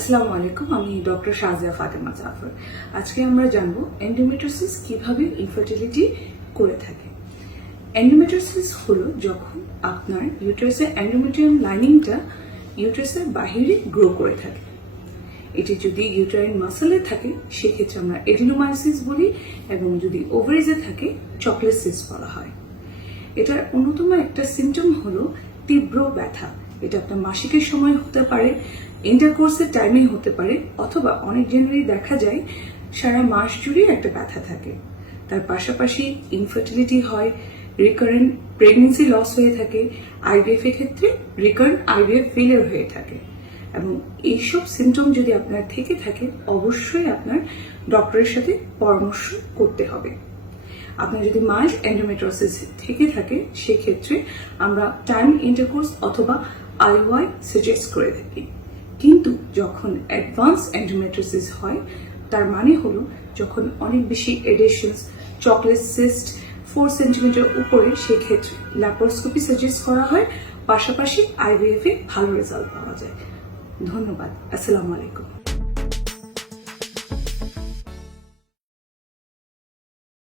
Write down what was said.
আসসালামু আলাইকুম, আমি ডক্টর শাহজিয়া ফাতেমা জাফর। আজকে আমরা জানবো এন্ডোমেট্রিওসিস কিভাবে ইনফার্টিলিটি করে থাকে। এন্ডোমেট্রিওসিস হলো যখন আপনার ইউটেরাসের এন্ডোমেট্রিয়াম লাইনিংটা ইউটেরাসের বাহিরে গ্রো করে থাকে। এটি যদি ইউটেরাইন মাসলে থাকে সেক্ষেত্রে আমরা এডিনোমায়োসিস বলি, এবং যদি ওভারিজে থাকে চকলেট সিস্ট বলা হয়। এটার অন্যতম একটা সিমটম হলো তীব্র ব্যথা। এটা আপনার মাসিকের সময় হতে পারে, ইন্টারকোর্সের টাইমে হতে পারে, অথবা অনেক জেনারেলি দেখা যায় সারা মাস জুড়ে একটা ব্যথা থাকে। তার পাশাপাশি ইনফার্টিলিটি হয়, রিকারেন্ট প্রেগনেন্সি লস হয়ে থাকে, আইভিএফ এর ক্ষেত্রে রিকারেন্ট আইভিএফ ফেলিয়ার হয়ে থাকে। এবং এইসব সিমটম যদি আপনার থেকে থাকে অবশ্যই আপনার ডক্টরের সাথে পরামর্শ করতে হবে। আপনার যদি মাস এন্ডোমেট্রিওসিস থেকে থাকে সেক্ষেত্রে আমরা টাইম ইন্টারকোর্স অথবা আইওআই সাজেস্ট করে থাকি। কিন্তু যখন অ্যাডভান্স এন্ডোমেট্রিওসিস হয় তার মানে হলো যখন অনেক বেশি এডিশনস, চকলেট সিস্ট 4 সেন্টিমিটার উপরে, সেক্ষেত্রে ল্যাপারোস্কোপি সাজেস্ট করা হয়। পাশাপাশি আইভিএফ এ ভালো রেজাল্ট পাওয়া যায়। ধন্যবাদ। আসসালামু আলাইকুম।